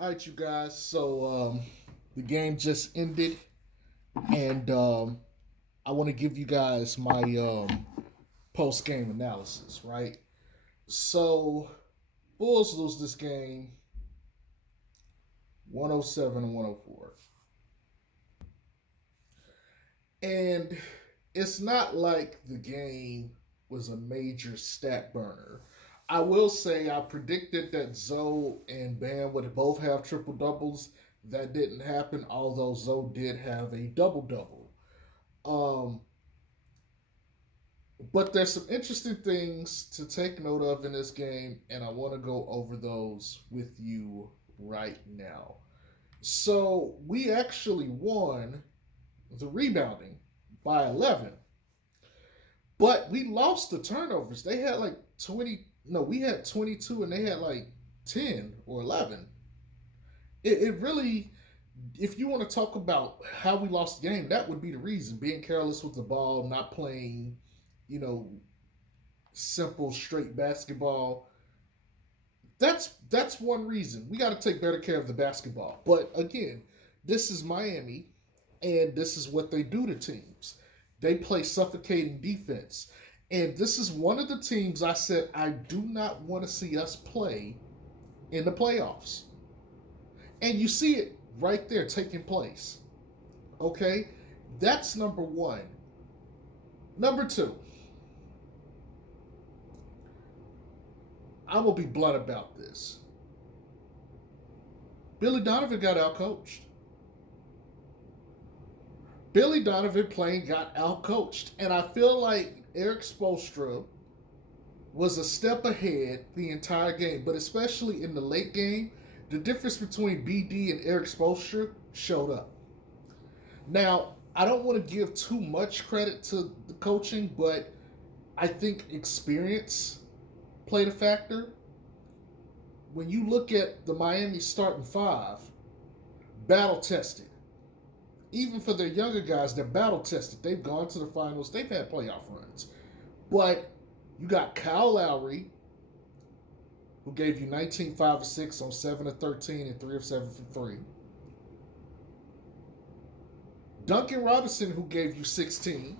All right, you guys. So the game just ended, and I want to give you guys my post game analysis. Right. So Bulls lose this game 107 and 104, and it's not like the game was a major stat burner. I will say I predicted that Zoe and Bam would both have triple doubles. That didn't happen, although Zoe did have a double double. Um, but there's some interesting things to take note of in this game, and I want to go over those with you right now. So we actually won the rebounding by 11, but we lost the turnovers. They had like 20. No, we had 22, and they had like 10 or 11. It really, if you want to talk about how we lost the game, that would be the reason. Being careless with the ball, not playing, you know, simple straight basketball. That's one reason. We got to take better care of the basketball. But again, this is Miami, and this is what they do to teams. They play suffocating defense. And this is one of the teams I said I do not want to see us play in the playoffs. And you see it right there taking place. Okay? That's number one. Number two, I will be blunt about this. Billy Donovan got outcoached. Billy Donovan playing got outcoached. And I feel like Eric Spoelstra was a step ahead the entire game, but especially in the late game, the difference between BD and Eric Spoelstra showed up. Now, I don't want to give too much credit to the coaching, but I think experience played a factor. When you look at the Miami starting five, battle tested. Even for their younger guys, they're battle tested. They've gone to the finals, they've had playoff runs. But you got Kyle Lowry, who gave you 19, 5 of 6 on 7 of 13 and 3 of 7 from 3. Duncan Robinson, who gave you 16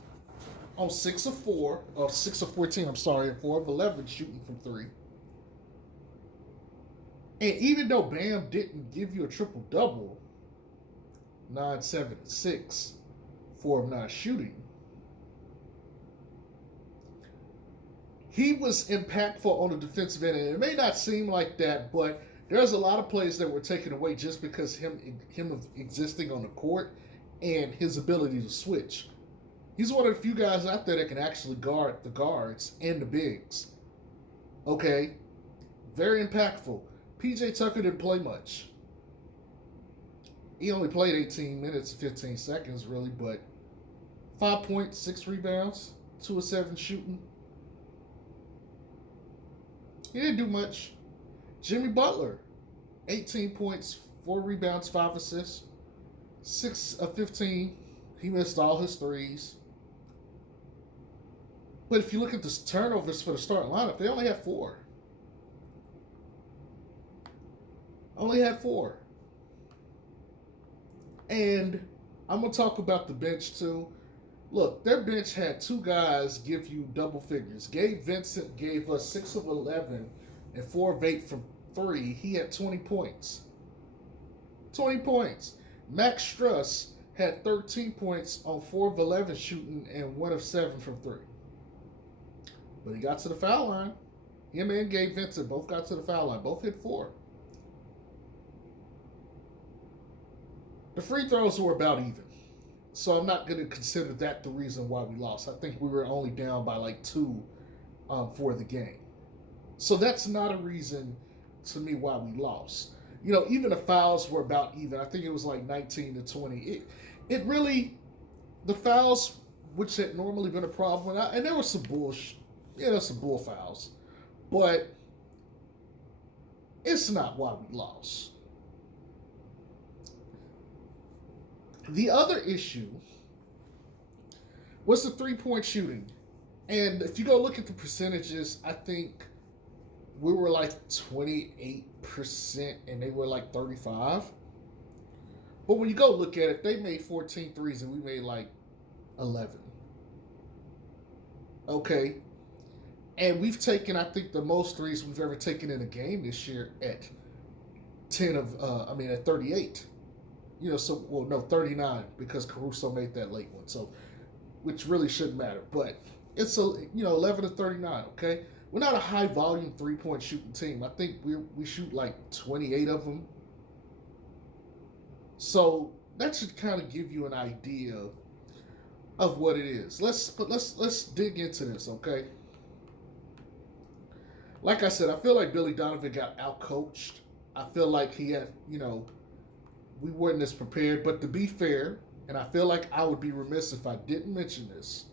on 6 of 4, or 6 of 14, I'm sorry, and 4 of 11 shooting from 3. And even though Bam didn't give you a triple double, 9, 7, and 6, 4 of 9 shooting, he was impactful on the defensive end. And it may not seem like that, but there's a lot of plays that were taken away just because him existing on the court and his ability to switch. He's one of the few guys out there that can actually guard the guards and the bigs. Okay? Very impactful. PJ Tucker didn't play much. He only played 18 minutes, 15 seconds, really, but 5 points, 6 rebounds, 2 of 7 shooting. He didn't do much. Jimmy Butler, 18 points, 4 rebounds, 5 assists, 6 of 15. He missed all his threes. But if you look at the turnovers for the starting lineup, they only had 4. Only had 4. And I'm going to talk about the bench too. Look, their bench had 2 guys give you double figures. Gabe Vincent gave us 6 of 11 and 4 of 8 from 3. He had 20 points. 20 points. Max Struss had 13 points on 4 of 11 shooting and 1 of 7 from 3. But he got to the foul line. Him and Gabe Vincent both got to the foul line. Both hit 4. The free throws were about even. So I'm not going to consider that the reason why we lost. I think we were only down by like 2 for the game. So that's not a reason to me why we lost. You know, even the fouls were about even. I think it was like 19 to 20. It really, the fouls, which had normally been a problem, and there was some bullshit, some bull fouls, but it's not why we lost. The other issue was the 3-point shooting. And if you go look at the percentages, I think we were like 28% and they were like 35. But when you go look at it, they made 14 threes and we made like 11. Okay. And we've taken, I think, the most threes we've ever taken in a game this year at 38. So, well, no, 39 because Caruso made that late one. So, which really shouldn't matter. But it's 11 to 39, okay? We're not a high volume 3-point shooting team. I think we shoot like 28 of them. So that should kind of give you an idea of what it is. Let's dig into this, okay? Like I said, I feel like Billy Donovan got outcoached. I feel like he had, we weren't as prepared. But to be fair, and I feel like I would be remiss if I didn't mention this,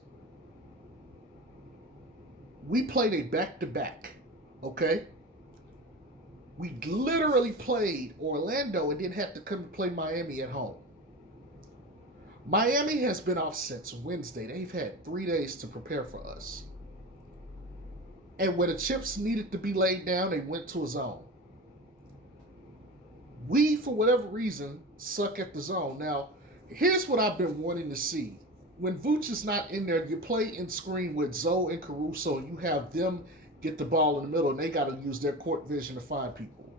we played a back-to-back, okay? We literally played Orlando and then had to come and play Miami at home. Miami has been off since Wednesday. They've had 3 days to prepare for us. And when the chips needed to be laid down, they went to a zone. We, for whatever reason, suck at the zone. Now, here's what I've been wanting to see. When Vooch is not in there, you play in screen with Zoe and Caruso, and you have them get the ball in the middle, and they got to use their court vision to find people.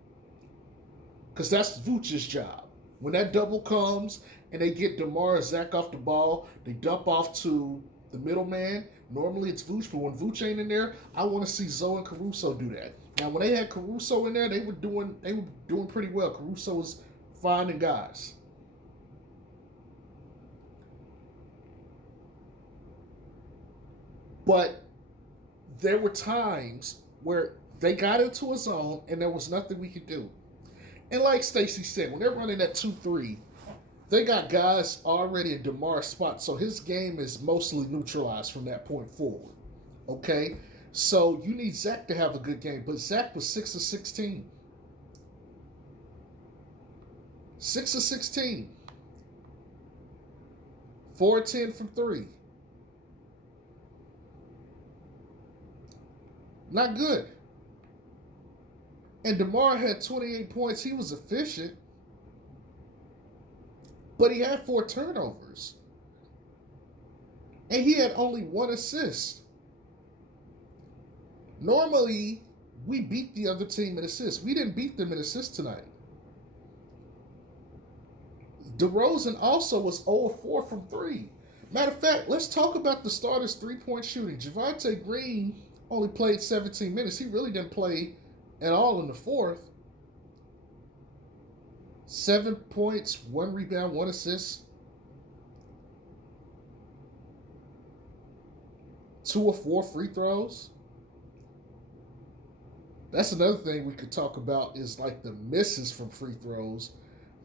Because that's Vooch's job. When that double comes and they get DeMar or Zach off the ball, they dump off to the middleman. Normally it's Vooch, but when Vooch ain't in there, I want to see Zoe and Caruso do that. Now, when they had Caruso in there, they were doing pretty well. Caruso was finding guys. But there were times where they got into a zone and there was nothing we could do. And like Stacey said, when they're running that 2-3, they got guys already in DeMar's spot, so his game is mostly neutralized from that point forward. Okay? So you need Zach to have a good game, but Zach was 6 of 16. 6 of 16. 4 of 10 from 3. Not good. And DeMar had 28 points. He was efficient. But he had 4 turnovers. And he had only 1 assist. Normally, we beat the other team in assists. We didn't beat them in assists tonight. DeRozan also was 0-4 from 3. Matter of fact, let's talk about the starters' 3-point shooting. Javonte Green only played 17 minutes. He really didn't play at all in the fourth. 7 points, 1 rebound, 1 assist. 2 of 4 free throws. That's another thing we could talk about is like the misses from free throws.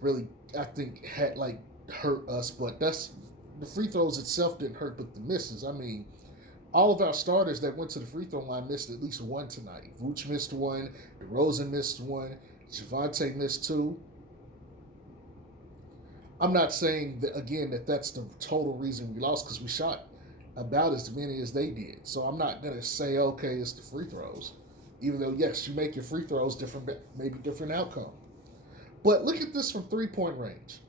Really, I think had hurt us, but that's the free throws itself didn't hurt, but the misses. I mean, all of our starters that went to the free throw line missed at least 1 tonight. Vooch missed 1, DeRozan missed 1, Javonte missed 2. I'm not saying that again that's the total reason we lost because we shot about as many as they did. So I'm not gonna say okay it's the free throws, even though yes you make your free throws different, maybe different outcome. But look at this from 3-point range: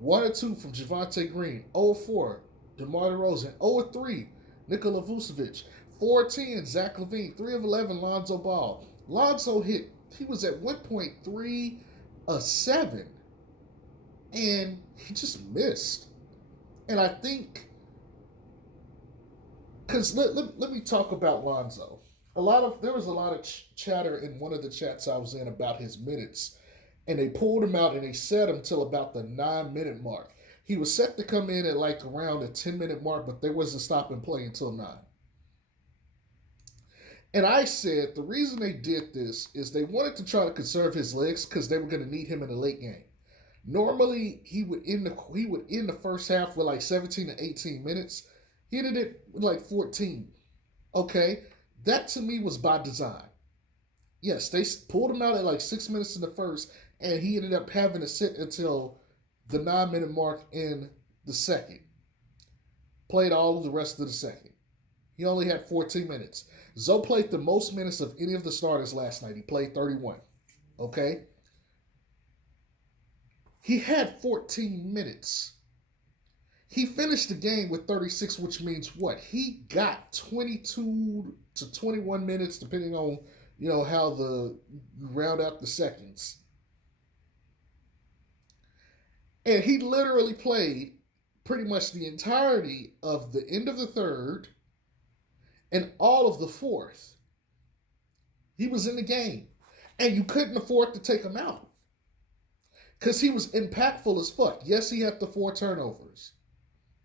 1 or 2 from Javonte Green, 0-4 DeMar DeRozan, 0-3 Nikola Vucevic, 4-10 Zach LaVine, 3 of 11 Lonzo Ball. Lonzo he was at 1.3 a 7. And he just missed. And I think, because let me talk about Lonzo. There was a lot of chatter in one of the chats I was in about his minutes. And they pulled him out and they set him till about the 9-minute mark. He was set to come in at like around the 10-minute mark, but they wasn't stopping play until 9. And I said the reason they did this is they wanted to try to conserve his legs because they were going to need him in the late game. Normally, he would end the first half with like 17 to 18 minutes. He ended it with like 14. Okay? That to me was by design. Yes, they pulled him out at like 6 minutes in the first, and he ended up having to sit until the 9-minute mark in the second. Played all of the rest of the second. He only had 14 minutes. Zoe played the most minutes of any of the starters last night. He played 31. Okay? He had 14 minutes. He finished the game with 36, which means what? He got 22 to 21 minutes, depending on, how you round out the seconds. And he literally played pretty much the entirety of the end of the third and all of the fourth. He was in the game. And you couldn't afford to take him out. Because he was impactful as fuck. Yes, he had the 4 turnovers.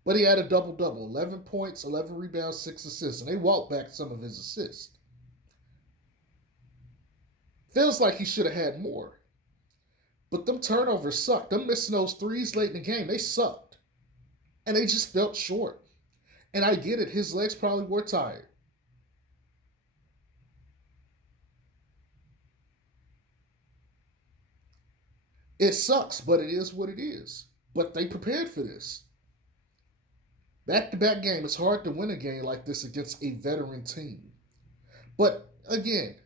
But he had a double-double. 11 points, 11 rebounds, 6 assists. And they walked back some of his assists. Feels like he should have had more. But them turnovers sucked. Them missing those threes late in the game, they sucked. And they just felt short. And I get it. His legs probably were tired. It sucks, but it is what it is. But they prepared for this. Back-to-back game. It's hard to win a game like this against a veteran team. But, again,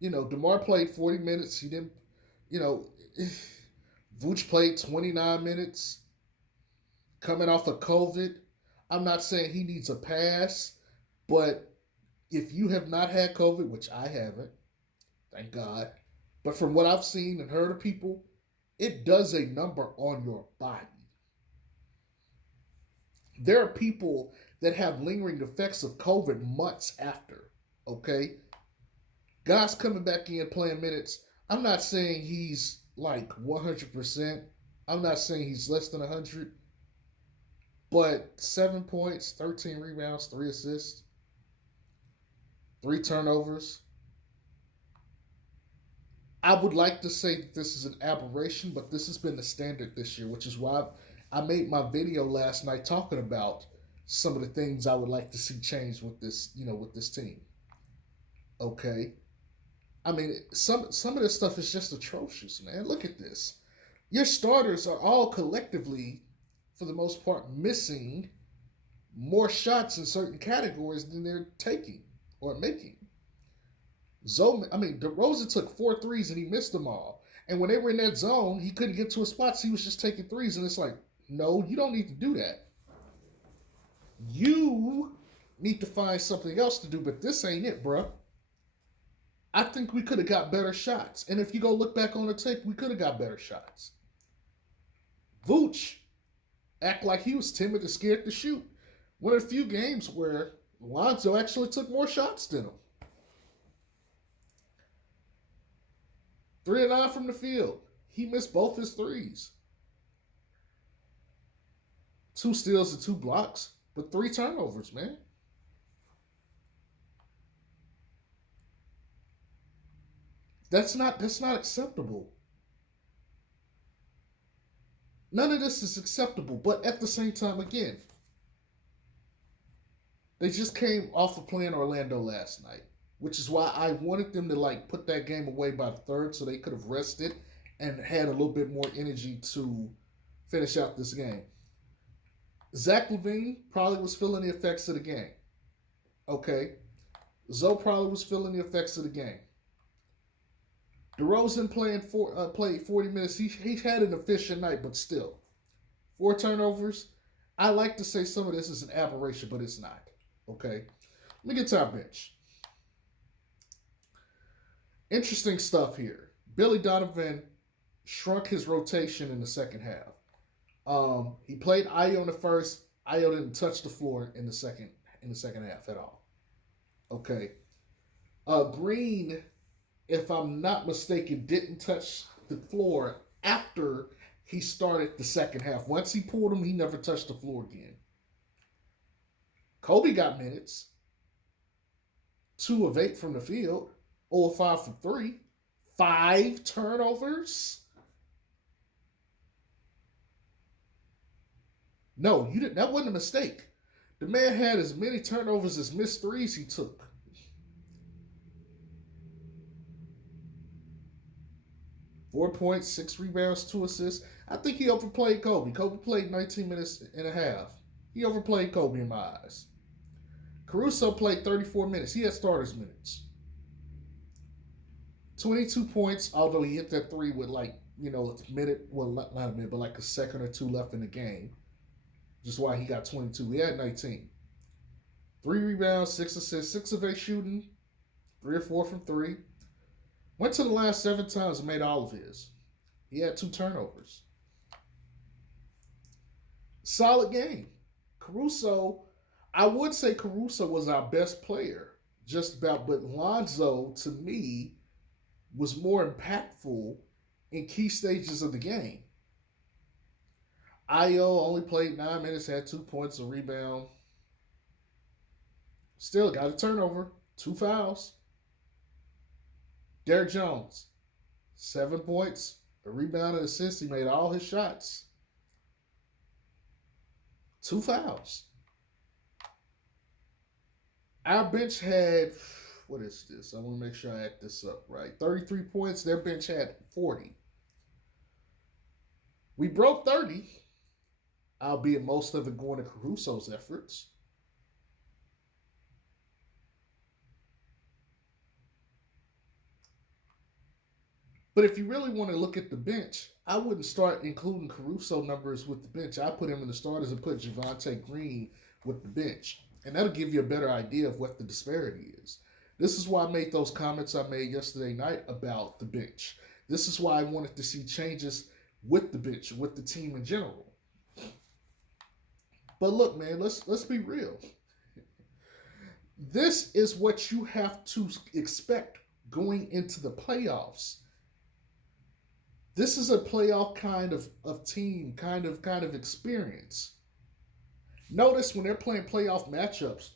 DeMar played 40 minutes. He didn't, Vooch played 29 minutes coming off of COVID. I'm not saying he needs a pass, but if you have not had COVID, which I haven't, thank God, but from what I've seen and heard of people, it does a number on your body. There are people that have lingering effects of COVID months after, okay? Guys coming back in playing minutes, I'm not saying he's like 100%. I'm not saying he's less than 100. But 7 points, 13 rebounds, 3 assists, 3 turnovers. I would like to say that this is an aberration, but this has been the standard this year, which is why I made my video last night talking about some of the things I would like to see change with this, with this team. Okay. I mean, some of this stuff is just atrocious, man. Look at this. Your starters are all collectively, for the most part, missing more shots in certain categories than they're taking or making. DeRozan took 4 threes and he missed them all. And when they were in that zone, he couldn't get to his spots. He was just taking threes. And it's like, no, you don't need to do that. You need to find something else to do, but this ain't it, bro. I think we could have got better shots. And if you go look back on the tape, we could have got better shots. Vooch act like he was timid and scared to shoot. One of the few games where Lonzo actually took more shots than him. 3 of 9 from the field. He missed both his threes. 2 steals and 2 blocks, but 3 turnovers, man. That's not acceptable. None of this is acceptable, but at the same time, again, they just came off of playing Orlando last night, which is why I wanted them to put that game away by the third so they could have rested and had a little bit more energy to finish out this game. Zach LaVine probably was feeling the effects of the game. Okay. Zoe probably was feeling the effects of the game. DeRozan played 40 minutes. He had an efficient night, but still. 4 turnovers. I like to say some of this is an aberration, but it's not. Okay? Let me get to our bench. Interesting stuff here. Billy Donovan shrunk his rotation in the second half. He played Ayo in the first. Ayo didn't touch the floor in the second half at all. Okay. Green, if I'm not mistaken, didn't touch the floor after he started the second half. Once he pulled him, he never touched the floor again. Kobe got minutes. 2 of 8 from the field. 0 of 5 from 3. 5 turnovers. No, you didn't. That wasn't a mistake. The man had as many turnovers as missed threes he took. Four points, 6 rebounds, 2 assists. I think he overplayed Kobe. Kobe played 19 minutes and a half. He overplayed Kobe in my eyes. Caruso played 34 minutes. He had starters minutes. 22 points, although he hit that three with like, a minute, well, not a minute, but like a second or two left in the game. Just why he got 22. He had 19. 3 rebounds, 6 assists, 6 of 8 shooting, 3 or 4 from three. Went to the line 7 times and made all of his. He had 2 turnovers. Solid game. Caruso, I would say Caruso was our best player, just about, but Lonzo, to me, was more impactful in key stages of the game. Io only played 9 minutes, had 2 points, a rebound. Still got a turnover, 2 fouls. Derrick Jones, 7 points, a rebound, and assist. He made all his shots. 2 fouls. Our bench had, what is this? I want to make sure I add this up right. 33 points. Their bench had 40. We broke 30, albeit most of it going to Caruso's efforts. But if you really want to look at the bench, I wouldn't start including Caruso numbers with the bench. I put him in the starters and put Javonte Green with the bench. And that'll give you a better idea of what the disparity is. This is why I made those comments I made yesterday night about the bench. This is why I wanted to see changes with the bench, with the team in general. But look, man, let's be real. This is what you have to expect going into the playoffs. This is a playoff kind of team, kind of experience. Notice when they're playing playoff matchups,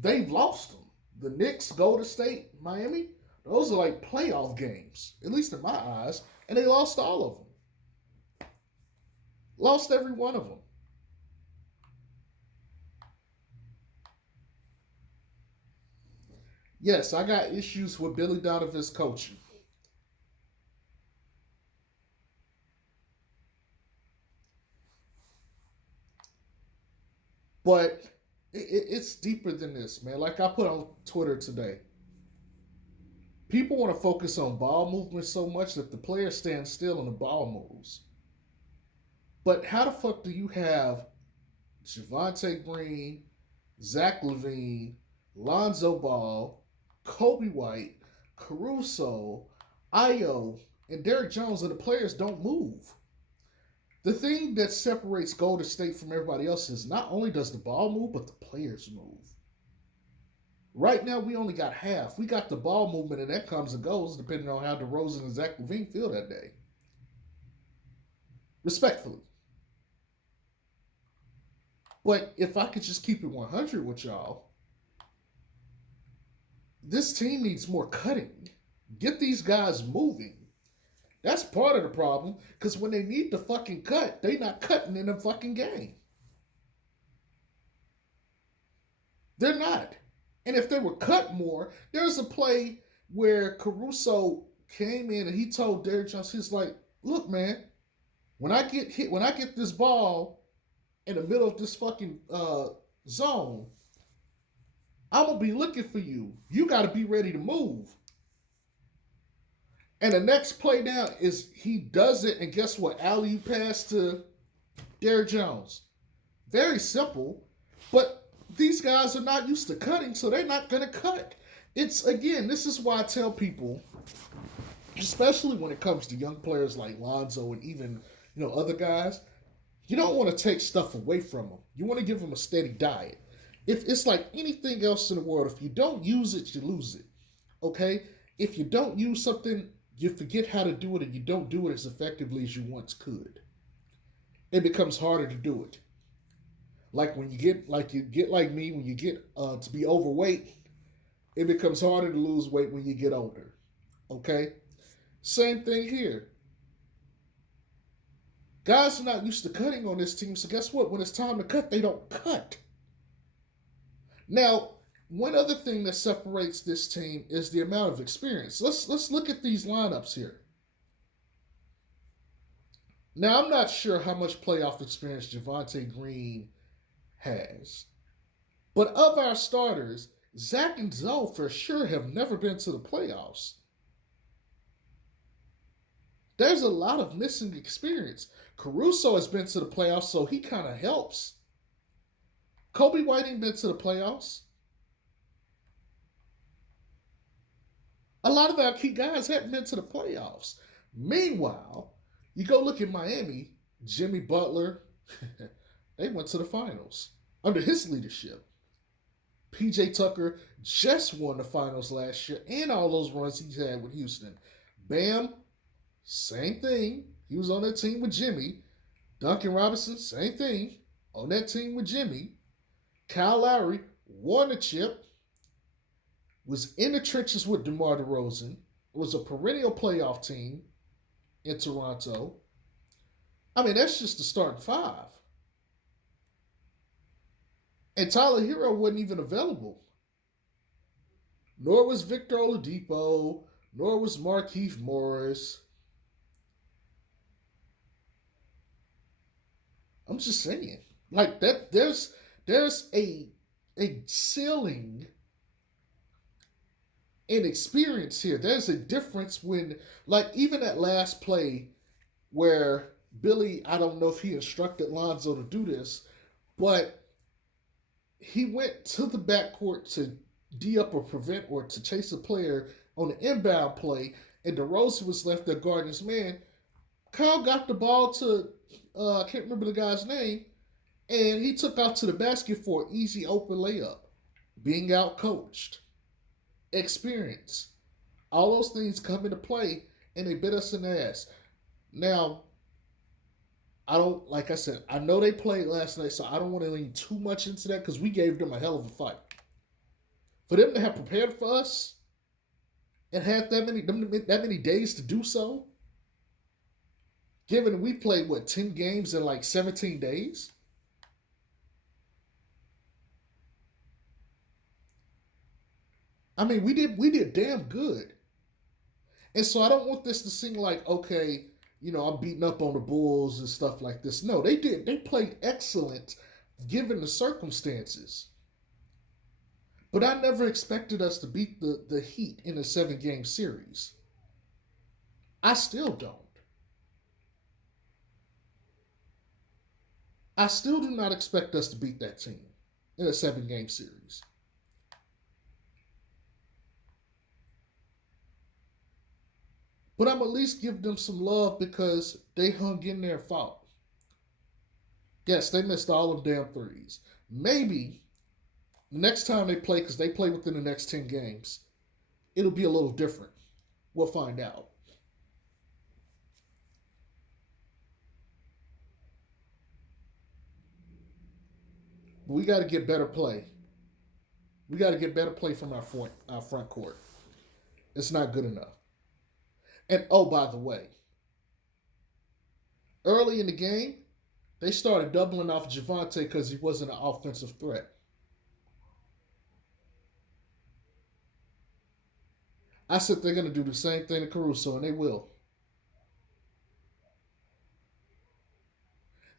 they've lost them. The Knicks, Golden State, Miami, those are like playoff games, at least in my eyes, and they lost all of them. Lost every one of them. Yes, I got issues with Billy Donovan's coaching. But it's deeper than this, man. Like I put on Twitter today, people want to focus on ball movement so much that the player stands still and the ball moves. But how the fuck do you have Javonte Green, Zach LaVine, Lonzo Ball, Kobe White, Caruso, Io, and Derrick Jones, and the players don't move? The thing that separates Golden State from everybody else is not only does the ball move, but the players move. Right now, we only got half. We got the ball movement, and that comes and goes depending on how DeRozan and Zach LaVine feel that day. Respectfully. But if I could just keep it 100 with y'all, this team needs more cutting. Get these guys moving. That's part of the problem, because when they need to fucking cut, they not cutting in the fucking game. They're not. And if they were cut more, there's a play where Caruso came in and he told Derrick Jones, he's like, look, man, when I get this ball in the middle of this fucking zone, I'm going to be looking for you. You got to be ready to move. And the next play down is he does it, and guess what? Alley pass to Derrick Jones. Very simple, but these guys are not used to cutting, so they're not going to cut. It's, again, this is why I tell people, especially when it comes to young players like Lonzo and even, other guys, you don't want to take stuff away from them. You want to give them a steady diet. If it's like anything else in the world, if you don't use it, you lose it. Okay? If you don't use something, you forget how to do it, and you don't do it as effectively as you once could. It becomes harder to do it. Like when you get like me, when you get to be overweight, it becomes harder to lose weight when you get older. Okay? Same thing here. Guys are not used to cutting on this team, so guess what? When it's time to cut, they don't cut. Now, one other thing that separates this team is the amount of experience. Let's look at these lineups here. Now, I'm not sure how much playoff experience Javonte Green has. But of our starters, Zach and Zoe for sure have never been to the playoffs. There's a lot of missing experience. Caruso has been to the playoffs, so he kind of helps. Kobe White ain't been to the playoffs. A lot of our key guys haven't been to the playoffs. Meanwhile, you go look at Miami, Jimmy Butler, they went to the finals under his leadership. PJ Tucker just won the finals last year and all those runs he's had with Houston. Bam, same thing. He was on that team with Jimmy. Duncan Robinson, same thing. On that team with Jimmy. Kyle Lowry won the chip. Was in the trenches with DeMar DeRozan. Was a perennial playoff team in Toronto. I mean, that's just the starting five. And Tyler Hero wasn't even available. Nor was Victor Oladipo. Nor was Markieff Morris. I'm just saying. Like that there's a ceiling in experience here. There's a difference when, like, even that last play where Billy, I don't know if he instructed Lonzo to do this, but he went to the backcourt to D up or prevent or to chase a player on the inbound play, and DeRozan was left there guarding his man. Kyle got the ball to, I can't remember the guy's name, and he took out to the basket for an easy open layup. Being out coached, experience, all those things come into play, and they bit us in the ass. Now, I don't, like I said, I know they played last night, so I don't want to lean too much into that because we gave them a hell of a fight. For them to have prepared for us and had that many days to do so, given we played, 10 games in like 17 days? I mean, we did damn good. And so I don't want this to seem like, okay, I'm beating up on the Bulls and stuff like this. No, they did. They played excellent given the circumstances. But I never expected us to beat the Heat in a 7-game series. I still don't. I still do not expect us to beat that team in a 7-game series. But I'm at least give them some love because they hung in there and fought. Yes, they missed all of damn threes. Maybe the next time they play, because they play within the next 10 games, it'll be a little different. We'll find out. But we got to get better play. We got to get better play from our front court. It's not good enough. And oh, by the way, early in the game, they started doubling off Javante because he wasn't an offensive threat. I said they're going to do the same thing to Caruso, and they will.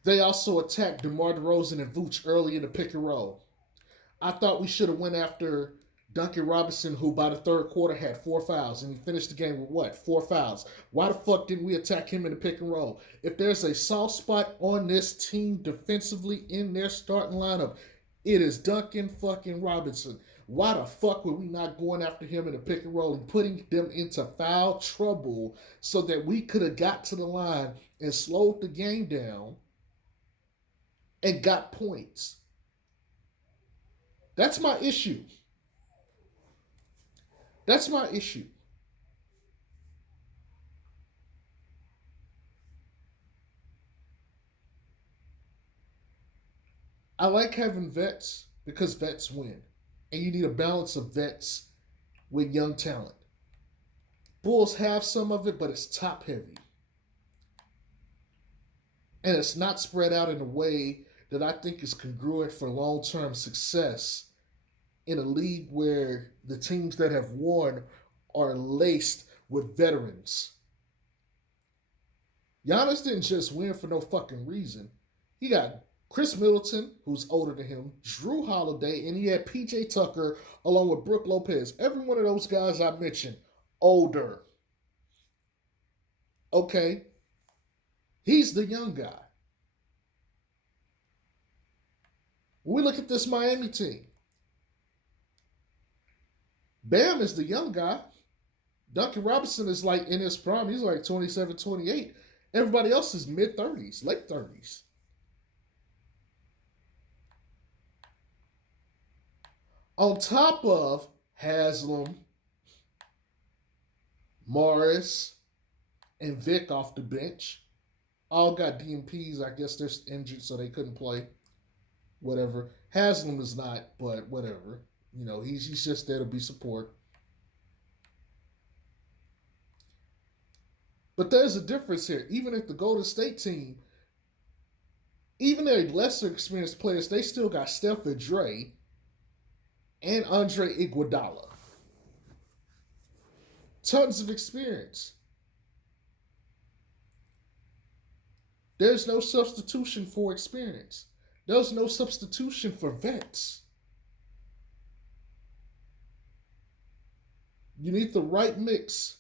They also attacked DeMar DeRozan and Vooch early in the pick and roll. I thought we should have went after Duncan Robinson, who by the third quarter had 4 fouls, and he finished the game with what? 4 fouls. Why the fuck didn't we attack him in the pick and roll? If there's a soft spot on this team defensively in their starting lineup, it is Duncan fucking Robinson. Why the fuck were we not going after him in the pick and roll and putting them into foul trouble so that we could have got to the line and slowed the game down and got points? That's my issue. That's my issue. I like having vets because vets win. And you need a balance of vets with young talent. Bulls have some of it, but it's top heavy. And it's not spread out in a way that I think is congruent for long term success in a league where the teams that have won are laced with veterans. Giannis didn't just win for no fucking reason. He got Chris Middleton, who's older than him, Drew Holiday, and he had PJ Tucker along with Brooke Lopez. Every one of those guys I mentioned, older. Okay, he's the young guy. When we look at this Miami team, Bam is the young guy. Duncan Robinson is like in his prime. He's like 27, 28. Everybody else is mid 30s, late 30s. On top of Haslam, Morris, and Vic off the bench, all got DMPs. I guess they're injured, so they couldn't play. Whatever. Haslam is not, but whatever. You know, he's just there to be support. But there's a difference here. Even if the Golden State team, even their lesser experienced players, they still got Steph and Dre and Andre Iguodala. Tons of experience. There's no substitution for experience. There's no substitution for vets. You need the right mix.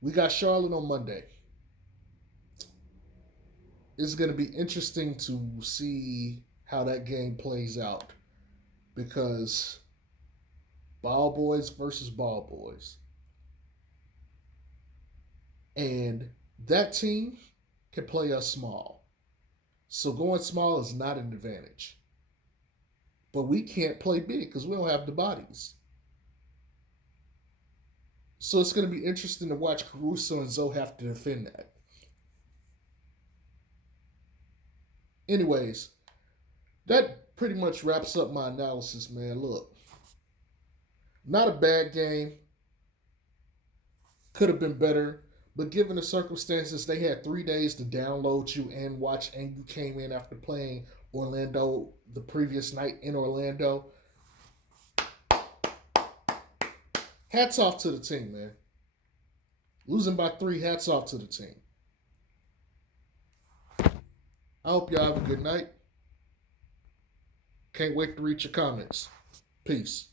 We got Charlotte on Monday. It's going to be interesting to see how that game plays out because ball boys versus ball boys. And that team can play us small. So going small is not an advantage. But we can't play big because we don't have the bodies. So it's going to be interesting to watch Caruso and Zoe have to defend that. Anyways, that pretty much wraps up my analysis, man. Look, not a bad game. Could have been better. But given the circumstances, they had 3 days to download you and watch, and you came in after playing Orlando the previous night in Orlando. Hats off to the team, man. Losing by 3, hats off to the team. I hope y'all have a good night. Can't wait to read your comments. Peace.